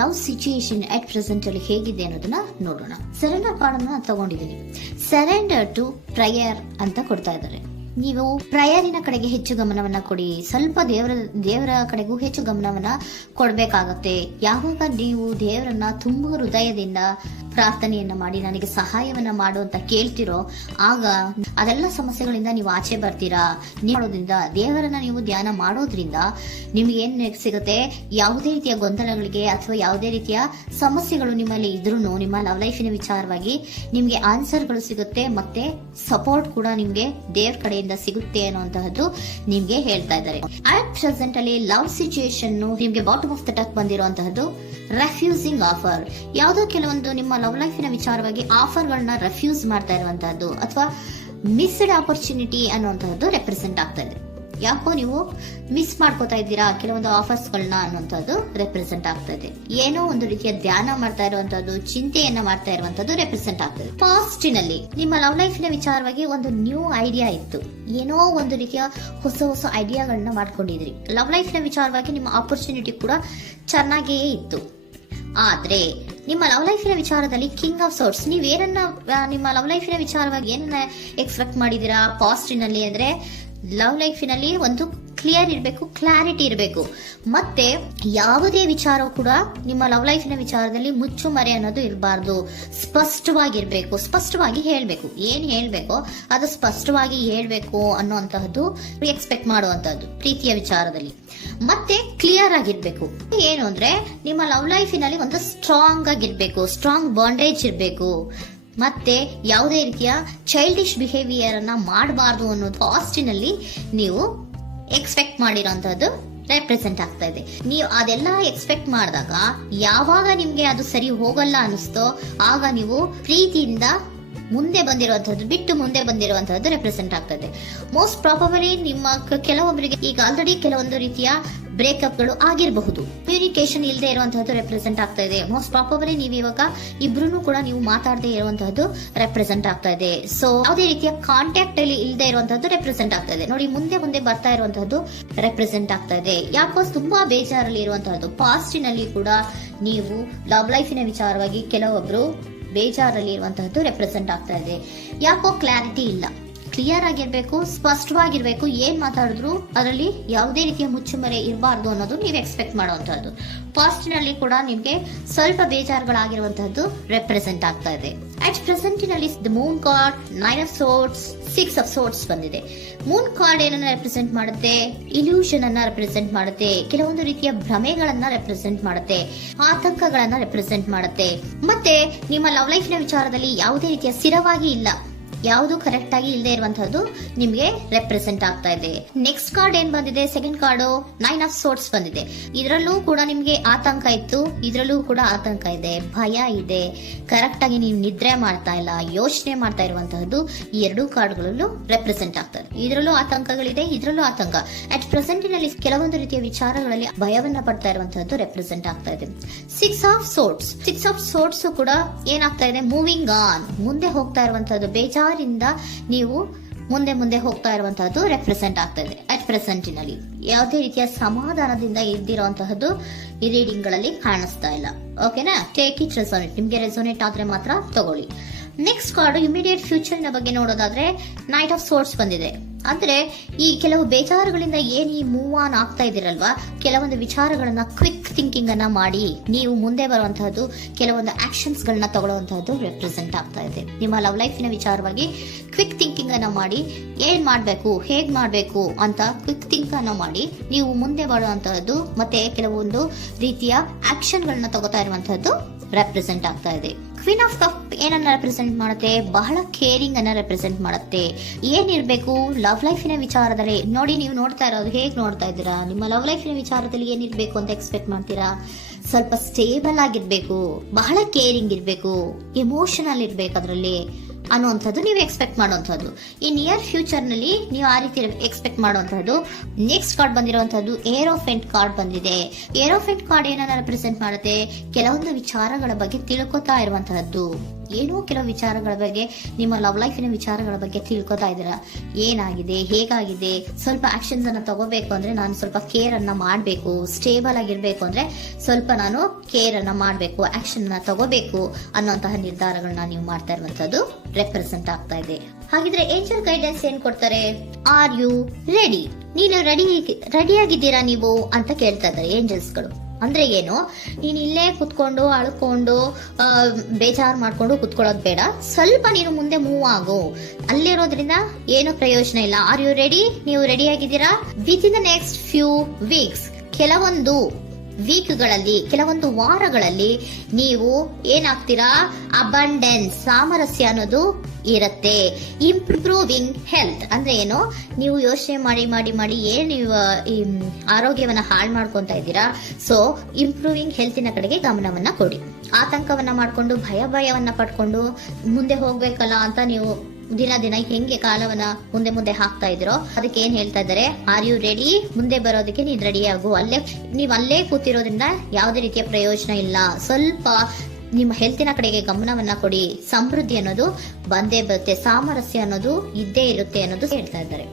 Love situation at present ಅಲ್ಲಿ ಹೇಗಿದೆ ಅನ್ನೋದನ್ನ ನೋಡೋಣ. ಸರೆಂಡರ್ ಕಾರ್ಡ್ ಅನ್ನ ತಗೊಂಡಿದ್ದೀನಿ. ಸರೆಂಡರ್ ಟು ಪ್ರಯರ್ ಅಂತ ಕೊಡ್ತಾ ಇದ್ದಾರೆ. ನೀವು ಪ್ರಯರಿನ ಕಡೆಗೆ ಹೆಚ್ಚು ಗಮನವನ್ನ ಕೊಡಿ, ಸ್ವಲ್ಪ ದೇವರ ಕಡೆಗೂ ಹೆಚ್ಚು ಗಮನವನ್ನ ಕೊಡ್ಬೇಕಾಗತ್ತೆ. ಯಾವಾಗ ನೀವು ದೇವರನ್ನ ತುಂಬಾ ಹೃದಯದಿಂದ ಪ್ರಾರ್ಥನೆಯನ್ನ ಮಾಡಿ ನನಗೆ ಸಹಾಯವನ್ನ ಮಾಡು ಅಂತ ಕೇಳ್ತಿರೋ, ಆಗ ಅದೆಲ್ಲ ಸಮಸ್ಯೆಗಳಿಂದ ನೀವು ಆಚೆ ಬರ್ತೀರಾ. ಮಾಡೋದ್ರಿಂದ, ದೇವರನ್ನ ನೀವು ಧ್ಯಾನ ಮಾಡೋದ್ರಿಂದ ನಿಮ್ಗೆ ಏನ್ ಸಿಗುತ್ತೆ, ಯಾವುದೇ ರೀತಿಯ ಗೊಂದಲಗಳಿಗೆ ಅಥವಾ ಯಾವುದೇ ರೀತಿಯ ಸಮಸ್ಯೆಗಳು ನಿಮ್ಮಲ್ಲಿ ಇದ್ರೂ ನಿಮ್ಮ ಲವ್ ಲೈಫಿನ ವಿಚಾರವಾಗಿ ನಿಮ್ಗೆ ಆನ್ಸರ್ಗಳು ಸಿಗುತ್ತೆ, ಮತ್ತೆ ಸಪೋರ್ಟ್ ಕೂಡ ನಿಮ್ಗೆ ದೇವ್ರ ಕಡೆಯಿಂದ ಸಿಗುತ್ತೆ ಅನ್ನುವಂತಹದ್ದು ನಿಮ್ಗೆ ಹೇಳ್ತಾ ಇದ್ದಾರೆ. ಅಟ್ ಪ್ರೆಸೆಂಟ್ ಅಲ್ಲಿ ಲವ್ ಸಿಚುಯೇಷನ್ ನಿಮ್ಗೆ ಬಾಟಮ್ ಆಫ್ ದ ಟಕ್ ಬಂದಿರುವಂತಹದ್ದು ರೆಫ್ಯೂಸಿಂಗ್ ಆಫರ್. ಯಾವುದೋ ಕೆಲವೊಂದು ನಿಮ್ಮ ಲವ್ ಲೈಫಿನ ವಿಚಾರವಾಗಿ ಆಫರ್ ಗಳನ್ನ ರೆಫ್ಯೂಸ್ ಮಾಡ್ತಾ ಇರುವಂತಹದ್ದು ಅಥವಾ ಮಿಸ್ಡ್ ಆಪರ್ಚುನಿಟಿ ಅನ್ನುವಂತಹದ್ದು ರೆಪ್ರೆಸೆಂಟ್ ಆಗ್ತಾ ಇದೆ. ಯಾಕೋ ನೀವು ಮಿಸ್ ಮಾಡ್ಕೋತಾ ಇದ್ದೀರಾ ಕೆಲವೊಂದು ಆಫರ್ಸ್ ಗಳನ್ನ ಅನ್ನುವಂಥದ್ದು ರೆಪ್ರೆಸೆಂಟ್ ಆಗ್ತಾ ಇದೆ. ಏನೋ ಒಂದು ರೀತಿಯ ಧ್ಯಾನ ಮಾಡ್ತಾ ಇರುವಂತದ್ದು, ಚಿಂತೆಯನ್ನ ಮಾಡ್ತಾ ಇರುವಂತದ್ದು ರೆಪ್ರೆಸೆಂಟ್ ಆಗ್ತದೆ. ಪಾಸ್ಟಿನಲ್ಲಿ ನಿಮ್ಮ ಲವ್ ಲೈಫಿನ ವಿಚಾರವಾಗಿ ಒಂದು ನ್ಯೂ ಐಡಿಯಾ ಇತ್ತು, ಏನೋ ಒಂದು ರೀತಿಯ ಹೊಸ ಹೊಸ ಐಡಿಯಾಗಳನ್ನ ಮಾಡ್ಕೊಂಡಿದ್ರಿ. ಲವ್ ಲೈಫಿನ ವಿಚಾರವಾಗಿ ನಿಮ್ಮ ಆಪರ್ಚುನಿಟಿ ಕೂಡ ಚೆನ್ನಾಗಿಯೇ ಇತ್ತು. ಆದ್ರೆ ನಿಮ್ಮ ಲವ್ ಲೈಫಿನ ವಿಚಾರದಲ್ಲಿ ಕಿಂಗ್ ಆಫ್ ಸೋರ್ಟ್ಸ್, ನೀವೇನನ್ನ ನಿಮ್ಮ ಲವ್ ಲೈಫಿನ ವಿಚಾರವಾಗಿ ಏನನ್ನ ಎಕ್ಸ್ಪೆಕ್ಟ್ ಮಾಡಿದೀರಾ ಪಾಸ್ಟಿನಲ್ಲಿ ಅಂದ್ರೆ, ಲವ್ ಲೈಫಿನಲ್ಲಿ ಒಂದು ಕ್ಲಿಯರ್ ಇರಬೇಕು, ಕ್ಲಾರಿಟಿ ಇರಬೇಕು, ಮತ್ತೆ ಯಾವುದೇ ವಿಚಾರ ಕೂಡ ನಿಮ್ಮ ಲವ್ ಲೈಫಿನ ವಿಚಾರದಲ್ಲಿ ಮುಚ್ಚುಮರೆ ಅನ್ನೋದು ಇರಬಾರ್ದು. ಸ್ಪಷ್ಟವಾಗಿರ್ಬೇಕು, ಸ್ಪಷ್ಟವಾಗಿ ಹೇಳ್ಬೇಕು, ಏನ್ ಹೇಳ್ಬೇಕೋ ಅದು ಸ್ಪಷ್ಟವಾಗಿ ಹೇಳ್ಬೇಕು ಅನ್ನುವಂತಹದ್ದು ಎಕ್ಸ್ಪೆಕ್ಟ್ ಮಾಡುವಂತಹದ್ದು ಪ್ರೀತಿಯ ವಿಚಾರದಲ್ಲಿ. ಮತ್ತೆ ಕ್ಲಿಯರ್ ಆಗಿರ್ಬೇಕು. ಏನು ಅಂದ್ರೆ ನಿಮ್ಮ ಲವ್ ಲೈಫಿನಲ್ಲಿ ಒಂದು ಸ್ಟ್ರಾಂಗ್ ಆಗಿರ್ಬೇಕು, ಸ್ಟ್ರಾಂಗ್ ಬಾಂಡೇಜ್ ಇರಬೇಕು, ಮತ್ತೆ ಯಾವುದೇ ರೀತಿಯ ಚೈಲ್ಡಿಶ್ ಬಿಹೇವಿಯರ್ ಅನ್ನ ಮಾಡಬಾರ್ದು ಅನ್ನೋದು ಪಾಸ್ಟಿನಲ್ಲಿ ನೀವು ಎಕ್ಸ್ಪೆಕ್ಟ್ ಮಾಡಿರೋಂಥದ್ದು ರೆಪ್ರೆಸೆಂಟ್ ಆಗ್ತಾ ಇದೆ. ನೀವು ಅದೆಲ್ಲ ಎಕ್ಸ್ಪೆಕ್ಟ್ ಮಾಡಿದಾಗ ಯಾವಾಗ ನಿಮ್ಗೆ ಅದು ಸರಿ ಹೋಗಲ್ಲ ಅನಿಸ್ತೋ ಆಗ ನೀವು ಪ್ರೀತಿಯಿಂದ ಮುಂದೆ ಬಂದಿರುವಂತಹದ್ದು ಬಿಟ್ಟು ಮುಂದೆ ಬಂದಿರುವಂತಹದ್ದು ರೆಪ್ರೆಸೆಂಟ್ ಆಗ್ತದೆ. ಮೋಸ್ಟ್ ಪ್ರಾಬಬಲಿ ನಿಮ್ಮ ಕೆಲವೊಬ್ಬರಿಗೆ ಈಗ ಆಲ್ರೆಡಿ ಕೆಲವೊಂದು ರೀತಿಯ ಬ್ರೇಕಪ್ ಗಳು ಆಗಿರಬಹುದು, ಕಮ್ಯುನಿಕೇಶನ್ ಇಲ್ಲದೆ ಇರುವಂತಹದ್ದು ರೆಪ್ರೆಸೆಂಟ್ ಆಗ್ತಾ ಇದೆ. ಮೋಸ್ಟ್ ಪ್ರಾಬಬಲಿ ನೀವು ಇವಾಗ ಇಬ್ರು ಕೂಡ ನೀವು ಮಾತಾಡದೇ ಇರುವಂತಹದ್ದು ರೆಪ್ರೆಸೆಂಟ್ ಆಗ್ತಾ ಇದೆ. ಸೊ ಯಾವುದೇ ರೀತಿಯ ಕಾಂಟ್ಯಾಕ್ಟ್ ಅಲ್ಲಿ ಇಲ್ಲದೆ ಇರುವಂತಹದ್ದು ರೆಪ್ರೆಸೆಂಟ್ ಆಗ್ತಾ ಇದೆ. ನೋಡಿ, ಮುಂದೆ ಮುಂದೆ ಬರ್ತಾ ಇರುವಂತಹದ್ದು ರೆಪ್ರೆಸೆಂಟ್ ಆಗ್ತಾ ಇದೆ. ಯಾಕೋ ತುಂಬಾ ಬೇಜಾರಲ್ಲಿ ಇರುವಂತಹದ್ದು. ಪಾಸ್ಟಿನಲ್ಲಿ ಕೂಡ ನೀವು ಲವ್ ಲೈಫಿನ ವಿಚಾರವಾಗಿ ಕೆಲವೊಬ್ರು ಬೇಜಾರಲ್ಲಿ ಇರುವಂತಹದ್ದು ರೆಪ್ರೆಸೆಂಟ್ ಆಗ್ತಾ ಇದೆ. ಯಾಕೋ ಕ್ಲಾರಿಟಿ ಇಲ್ಲ, ಕ್ಲಿಯರ್ ಆಗಿರ್ಬೇಕು, ಸ್ಪಷ್ಟವಾಗಿರ್ಬೇಕು, ಏನ್ ಮಾತಾಡಿದ್ರು ಅದರಲ್ಲಿ ಯಾವುದೇ ರೀತಿಯ ಮುಚ್ಚುಮರೆ ಇರಬಾರ್ದು ಅನ್ನೋದು ನೀವು ಎಕ್ಸ್ಪೆಕ್ಟ್ ಮಾಡುವಂತಹದ್ದು. ಪಾಸ್ಟಿನಲ್ಲಿ ಕೂಡ ನಿಮ್ಗೆ ಸ್ವಲ್ಪ ಬೇಜಾರುಗಳಾಗಿರುವಂತಹದ್ದು ರೆಪ್ರೆಸೆಂಟ್ ಆಗ್ತಾ ಇದೆ. ಅಟ್ ಪ್ರೆಸೆಂಟಿನಲ್ಲಿ the moon card, 9 of swords, 6 of swords ಬಂದಿದೆ. ಮೂನ್ ಕಾರ್ಡ್ ಏನನ್ನ ರೆಪ್ರೆಸೆಂಟ್ ಮಾಡುತ್ತೆ? ಇಲ್ಯೂಷನ್ ಅನ್ನ ರೆಪ್ರೆಸೆಂಟ್ ಮಾಡುತ್ತೆ, ಕೆಲವೊಂದು ರೀತಿಯ ಭ್ರಮೆಗಳನ್ನ ರೆಪ್ರೆಸೆಂಟ್ ಮಾಡುತ್ತೆ, ಆತಂಕಗಳನ್ನ ರೆಪ್ರೆಸೆಂಟ್ ಮಾಡುತ್ತೆ. ಮತ್ತೆ ನಿಮ್ಮ ಲವ್ ಲೈಫಿನ ವಿಚಾರದಲ್ಲಿ ಯಾವುದೇ ರೀತಿಯ ಸ್ಥಿರವಾಗಿ ಇಲ್ಲ, ಯಾವುದು ಕರೆಕ್ಟ್ ಆಗಿ ಇಲ್ಲದೆ ಇರುವಂತಹದ್ದು ನಿಮ್ಗೆ ರೆಪ್ರೆಸೆಂಟ್ ಆಗ್ತಾ ಇದೆ. ನೆಕ್ಸ್ಟ್ ಕಾರ್ಡ್ ಏನ್ ಬಂದಿದೆ? ಸೆಕೆಂಡ್ ಕಾರ್ಡ್ 9 of swords ಬಂದಿದೆ. ಇದರಲ್ಲೂ ಕೂಡ ನಿಮ್ಗೆ ಆತಂಕ ಇತ್ತು, ಇದರಲ್ಲೂ ಕೂಡ ಆತಂಕ ಇದೆ, ಭಯ ಇದೆ, ಕರೆಕ್ಟ್ ಆಗಿ ನೀವು ನಿದ್ರೆ ಮಾಡ್ತಾ ಇಲ್ಲ, ಯೋಚನೆ ಮಾಡ್ತಾ ಇರುವಂತಹದ್ದು ಈ ಎರಡೂ ಕಾರ್ಡ್ಗಳಲ್ಲೂ ರೆಪ್ರೆಸೆಂಟ್ ಆಗ್ತದೆ. ಇದರಲ್ಲೂ ಆತಂಕಗಳಿದೆ, ಇದರಲ್ಲೂ ಆತಂಕ. ಅಟ್ ಪ್ರೆಸೆಂಟಿನಲ್ಲಿ ಕೆಲವೊಂದು ರೀತಿಯ ವಿಚಾರಗಳಲ್ಲಿ ಭಯವನ್ನ ಪಡ್ತಾ ಇರುವಂತಹದ್ದು ರೆಪ್ರೆಸೆಂಟ್ ಆಗ್ತಾ ಇದೆ. 6 of swords, 6 of swords ಕೂಡ ಏನಾಗ್ತಾ ಇದೆ? ಮೂವಿಂಗ್ ಆನ್, ಮುಂದೆ ಹೋಗ್ತಾ ಇರುವಂತಹದ್ದು, ಬೇಜಾರಿಂದ ನೀವು ಮುಂದೆ ಮುಂದೆ ಹೋಗ್ತಾ ಇರುವಂತಹದ್ದು ರೆಪ್ರೆಸೆಂಟ್ ಆಗ್ತಾ ಇದೆ. ಅಟ್ ಪ್ರೆಸೆಂಟಿನಲ್ಲಿ ಯಾವುದೇ ರೀತಿಯ ಸಮಾಧಾನದಿಂದ ಇದ್ದಿರುವಂತಹದ್ದು ಈ ರೀಡಿಂಗ್ ಗಳಲ್ಲಿ ಕಾಣಿಸ್ತಾ ಇಲ್ಲ. ಓಕೆನಾ? ಟೇಕ್ ಇಟ್ ರೆಸೋನೇಟ್, ನಿಮ್ಗೆ ರೆಸೋನೇಟ್ ಆದ್ರೆ ಮಾತ್ರ ತಗೊಳ್ಳಿ. ನೆಕ್ಸ್ಟ್ ಕಾರ್ಡ್ ಇಮಿಡಿಯೇಟ್ ಫ್ಯೂಚರ್ ನ ಬಗ್ಗೆ ನೋಡೋದಾದ್ರೆ ನೈಟ್ ಆಫ್ ಸೋರ್ಟ್ಸ್ ಬಂದಿದೆ. ಅಂದ್ರೆ ಈ ಕೆಲವು ಬೇಜಾರುಗಳಿಂದ ಏನ್ ಈ ಮೂವ್ ಆನ್ ಆಗ್ತಾ ಇದ್ದೀರಲ್ವಾ, ಕೆಲವೊಂದು ವಿಚಾರಗಳನ್ನ ಕ್ವಿಕ್ ಥಿಂಕಿಂಗ್ ಅನ್ನ ಮಾಡಿ ನೀವು ಮುಂದೆ ಬರುವಂತಹದ್ದು, ಕೆಲವೊಂದು ಆಕ್ಷನ್ಸ್ ಗಳನ್ನ ತಗೊಳ್ಳುವಂತಹದ್ದು ರೆಪ್ರೆಸೆಂಟ್ ಆಗ್ತಾ ಇದೆ. ನಿಮ್ಮ ಲವ್ ಲೈಫಿನ ವಿಚಾರವಾಗಿ ಕ್ವಿಕ್ ಥಿಂಕಿಂಗ್ ಅನ್ನ ಮಾಡಿ ಏನ್ ಮಾಡ್ಬೇಕು, ಹೇಗ್ ಮಾಡ್ಬೇಕು ಅಂತ ಕ್ವಿಕ್ ಥಿಂಕ್ ಅನ್ನ ಮಾಡಿ ನೀವು ಮುಂದೆ ಬರುವಂತಹದ್ದು, ಮತ್ತೆ ಕೆಲವೊಂದು ರೀತಿಯ ಆಕ್ಷನ್ ಗಳನ್ನ ತಗೋತಾ ಇರುವಂತಹದ್ದು ರೆಪ್ರೆಸೆಂಟ್ ಆಗ್ತಾ ಇದೆ. ಕ್ವೀನ್ ಆಫ್ ಕಪ್ ಏನನ್ನ ರೆಪ್ರೆಸೆಂಟ್ ಮಾಡುತ್ತೆ? ಬಹಳ ಕೇರಿಂಗ್ ಅನ್ನ ರೆಪ್ರೆಸೆಂಟ್ ಮಾಡುತ್ತೆ. ಏನಿರ್ಬೇಕು ಲವ್ ಲೈಫಿನ ವಿಚಾರದಲ್ಲಿ? ನೋಡಿ, ನೀವು ನೋಡ್ತಾ ಇರೋದು ಹೇಗ್ ನೋಡ್ತಾ ಇದ್ದೀರಾ? ನಿಮ್ಮ ಲವ್ ಲೈಫಿನ ವಿಚಾರದಲ್ಲಿ ಏನಿರ್ಬೇಕು ಅಂತ ಎಕ್ಸ್ಪೆಕ್ಟ್ ಮಾಡ್ತೀರಾ? ಸ್ವಲ್ಪ ಸ್ಟೇಬಲ್ ಆಗಿರ್ಬೇಕು, ಬಹಳ ಕೇರಿಂಗ್ ಇರ್ಬೇಕು, ಎಮೋಷನಲ್ ಇರ್ಬೇಕು, ಅದರಲ್ಲಿ ಅನ್ನುವಂಥದ್ದು ನೀವು ಎಕ್ಸ್ಪೆಕ್ಟ್ ಮಾಡುವಂಥದ್ದು. ಈ ನಿಯರ್ ಫ್ಯೂಚರ್ ನಲ್ಲಿ ನೀವು ಆ ರೀತಿ ಎಕ್ಸ್ಪೆಕ್ಟ್ ಮಾಡುವಂಥದ್ದು. ನೆಕ್ಸ್ಟ್ ಕಾರ್ಡ್ ಬಂದಿರುವಂತದ್ದು ಏರೋಫೆಂಟ್ ಕಾರ್ಡ್ ಬಂದಿದೆ. ಏರೋಫೆಂಟ್ ಕಾರ್ಡ್ ಏನನ್ನ ರೆಪ್ರೆಸೆಂಟ್ ಮಾಡುತ್ತೆ? ಕೆಲವೊಂದು ವಿಚಾರಗಳ ಬಗ್ಗೆ ತಿಳ್ಕೊತಾ ಇರುವಂತಹದ್ದು. ಏನೋ ಕೆಲವು ವಿಚಾರಗಳ ಬಗ್ಗೆ, ನಿಮ್ಮ ಲವ್ ಲೈಫಿನ ವಿಚಾರಗಳ ಬಗ್ಗೆ ತಿಳ್ಕೊತಾ ಇದ್ದೀರಾ. ಏನಾಗಿದೆ, ಹೇಗಾಗಿದೆ, ಸ್ವಲ್ಪ ಆಕ್ಷನ್ಸ್ ಅನ್ನ ತಗೋಬೇಕು ಅಂದ್ರೆ ನಾನು ಸ್ವಲ್ಪ ಕೇರ್ ಅನ್ನ ಮಾಡಬೇಕು, ಸ್ಟೇಬಲ್ ಆಗಿರ್ಬೇಕು ಅಂದ್ರೆ ಸ್ವಲ್ಪ ನಾನು ಕೇರ್ ಅನ್ನ ಮಾಡಬೇಕು, ಆಕ್ಷನ್ ಅನ್ನ ತಗೋಬೇಕು ಅನ್ನುವಂತಹ ನಿರ್ಧಾರಗಳನ್ನ ನೀವು ಮಾಡ್ತಾ ಇರುವಂತದ್ದು ರೆಪ್ರೆಸೆಂಟ್ ಆಗ್ತಾ ಇದೆ. ಹಾಗಿದ್ರೆ ಏಂಜಲ್ ಗೈಡೆನ್ಸ್ ಏನ್ ಕೊಡ್ತಾರೆ? Are you ready? ನೀನು ರೆಡಿಯಾಗಿದ್ದೀರಾ ನೀವು ಅಂತ ಕೇಳ್ತಾ ಇದ್ದಾರೆ ಏಂಜಲ್ಸ್ ಗಳು. ಅಂದ್ರೆ ಏನು? ನೀನ್ ಇಲ್ಲೇ ಕುತ್ಕೊಂಡು ಅಳ್ಕೊಂಡು ಬೇಜಾರು ಮಾಡ್ಕೊಂಡು ಕುತ್ಕೊಳ್ಳೋದು ಬೇಡ. ಸ್ವಲ್ಪ ನೀನು ಮುಂದೆ ಮೂವ್ ಆಗು. ಅಲ್ಲಿರೋದ್ರಿಂದ ಏನು ಪ್ರಯೋಜನ ಇಲ್ಲ. Are you ready? ನೀವು ರೆಡಿ ಆಗಿದ್ದೀರಾ? Within the next few weeks, ಕೆಲವೊಂದು ವೀಕ್ಗಳಲ್ಲಿ, ಕೆಲವೊಂದು ವಾರಗಳಲ್ಲಿ ನೀವು ಏನಾಗ್ತೀರಾ? ಅಬಂಡೆನ್ಸ್, ಸಾಮರಸ್ಯ ಅನ್ನೋದು ಇರುತ್ತೆ. ಇಂಪ್ರೂವಿಂಗ್ ಹೆಲ್ತ್ ಅಂದ್ರೆ ಏನು? ನೀವು ಯೋಚನೆ ಮಾಡಿ ಮಾಡಿ ಮಾಡಿ ಏನ್ ನೀವು ಈ ಆರೋಗ್ಯವನ್ನ ಹಾಳು ಮಾಡ್ಕೊಂತ ಇದ್ದೀರಾ. ಸೊ ಇಂಪ್ರೂವಿಂಗ್ ಹೆಲ್ತಿನ ಕಡೆಗೆ ಗಮನವನ್ನ ಕೊಡಿ. ಆತಂಕವನ್ನ ಮಾಡ್ಕೊಂಡು ಭಯವನ್ನ ಪಡ್ಕೊಂಡು ಮುಂದೆ ಹೋಗ್ಬೇಕಲ್ಲ ಅಂತ ನೀವು ದಿನ ದಿನ ಹೆಂಗೆ ಕಾಲವನ್ನ ಮುಂದೆ ಹಾಕ್ತಾ ಇದ್ರೋ ಅದಕ್ಕೆ ಏನ್ ಹೇಳ್ತಾ ಇದ್ದಾರೆ? Are you ready? ಮುಂದೆ ಬರೋದಕ್ಕೆ ನೀನ್ ರೆಡಿ ಆಗು. ನೀವ್ ಅಲ್ಲೇ ಕೂತಿರೋದ್ರಿಂದ ಯಾವುದೇ ರೀತಿಯ ಪ್ರಯೋಜನ ಇಲ್ಲ. ಸ್ವಲ್ಪ ನಿಮ್ಮ ಹೆಲ್ತಿನ ಕಡೆಗೆ ಗಮನವನ್ನ ಕೊಡಿ. ಸಮೃದ್ಧಿ ಅನ್ನೋದು ಬಂದೇ ಬರುತ್ತೆ, ಸಾಮರಸ್ಯ ಅನ್ನೋದು ಇದ್ದೇ ಇರುತ್ತೆ ಅನ್ನೋದು ಹೇಳ್ತಾ ಇದ್ದಾರೆ.